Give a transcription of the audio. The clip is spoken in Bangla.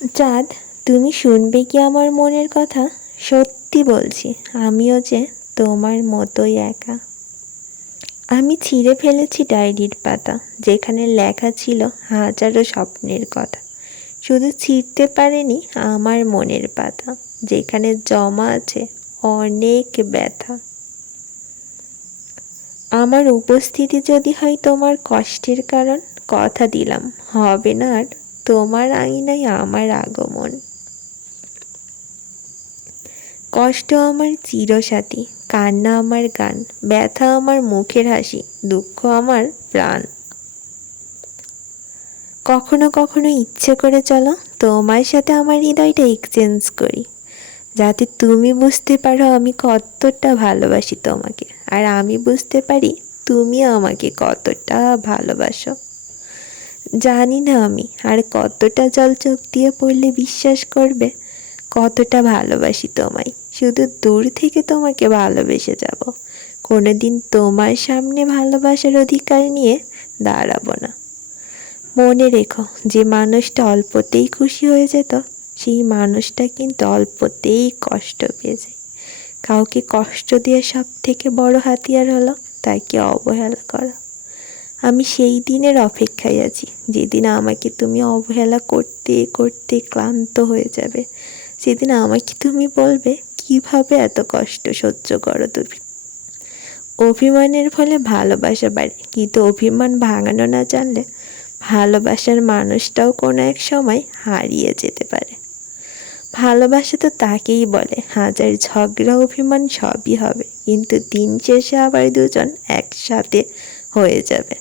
চাঁদ, তুমি শুনবে কি আমার মনের কথা? সত্যি বলছি, আমিও যে তোমার মতোই একা। আমি ছিঁড়ে ফেলেছি ডায়েরির পাতা, যেখানে লেখা ছিল হাজারো স্বপ্নের কথা। শুধু ছিঁড়তে পারিনি আমার মনের পাতা, যেখানে জমা আছে অনেক ব্যথা। আমার উপস্থিতি যদি হয় তোমার কষ্টের কারণ, কথা দিলাম হবে না আর তোমার আঙিনায় আমার আগমন। কষ্ট আমার চিরসাথী, কান্না আমার গান, ব্যথা আমার মুখের হাসি, দুঃখ আমার প্রাণ। কখনো কখনো ইচ্ছে করে চলো তোমার সাথে আমার হৃদয়টা এক্সচেঞ্জ করি, যাতে তুমি বুঝতে পারো আমি কতটা ভালোবাসি তোমাকে, আর আমি বুঝতে পারি তুমি আমাকে কতটা ভালোবাসো। জানি না আমি আর কতটা জল চোখ দিয়ে পড়লে বিশ্বাস করবে কতটা ভালোবাসি তোমায়। শুধু দূর থেকে তোমাকে ভালোবেসে যাব, কোনোদিন তোমার সামনে ভালোবাসার অধিকার নিয়ে দাঁড়াবো না। মনে রেখো, যে মানুষটা অল্পতেই খুশি হয়ে যেত, সেই মানুষটা কিন্তু অল্পতেই কষ্ট পেয়ে যায়। কাউকে কষ্ট দিয়ে সব থেকে বড় হাতিয়ার হলো তাকে অবহেলা করা। আমি সেই দিনের অপেক্ষায় আছি, যেদিন আমাকে তুমি অবহেলা করতে করতে ক্লান্ত হয়ে যাবে, সেদিন আমাকে তুমি বলবে কিভাবে এত কষ্ট সহ্য করো তুমি। অভিমানের ফলে ভালোবাসা বাড়ে, কিন্তু অভিমান ভাঙানো না জানলে ভালোবাসার মানুষটাও কোনো এক সময় হারিয়ে যেতে পারে। ভালোবাসা তো তাকেই বলে, হাজার ঝগড়া অভিমান সবই হবে, কিন্তু দিন শেষে আবার দুজন একসাথে হয়ে যাবে।